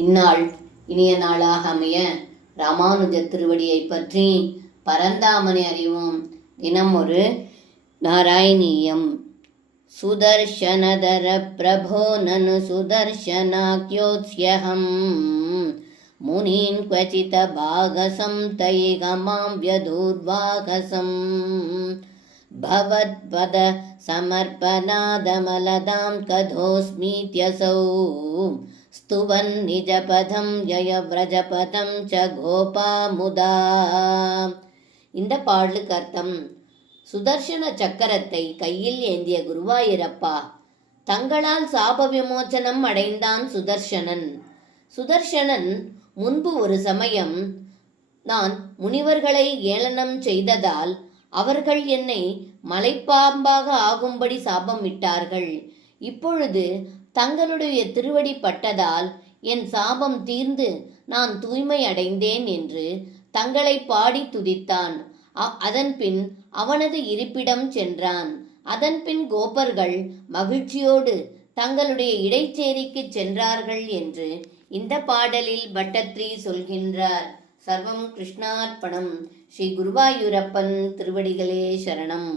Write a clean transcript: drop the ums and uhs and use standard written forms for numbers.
இந்நாள் இனிய நாளாக அமைய ராமானுஜ திருவடியை பற்றி பரந்தாமனை அறிவோம். தினம் ஒரு நாராயணீயம். சுதர்ஷனதர பிரபோ நனு சுதர்ஷனாக்யோத்ஸ்யஹம் முனீன் க்வசித பாகசம் தைகமாம் வ்யதூர்வாகசம் பவத்பத சமர்ப்பணாதமலதாம் கதோஸ்மீத்யசௌ ஸ்துவன் நிஜபதம் யயவ்ரஜபதம் ச கோபாமுதா. இந்த பாடலுக்கு அர்த்தம்: சுதர்சன சக்கரத்தை கையில் ஏந்திய குருவாயூரப்பா, தங்களால் சாப விமோச்சனம் அடைந்தான் சுதர்சனன். சுதர்சனன் முன்பு ஒரு சமயம் நான் முனிவர்களை ஏளனம் செய்ததால் அவர்கள் என்னை மலைப்பாம்பாக ஆகும்படி சாபம் விட்டார்கள். இப்பொழுது தங்களுடைய திருவடி பட்டதால் என் சாபம் தீர்ந்து நான் தூய்மை அடைந்தேன் என்று தங்களை பாடி துதித்தான். அதன்பின் அவனது இருப்பிடம் சென்றான். அதன்பின் கோபர்கள் மகிழ்ச்சியோடு தங்களுடைய இடைச்சேரிக்கு சென்றார்கள் என்று இந்த பாடலில் பட்டத்ரி சொல்கின்றார். சர்வம் கிருஷ்ணார்ப்பணம். ஸ்ரீ குருவாயூரப்பன் திருவடிகளே சரணம்.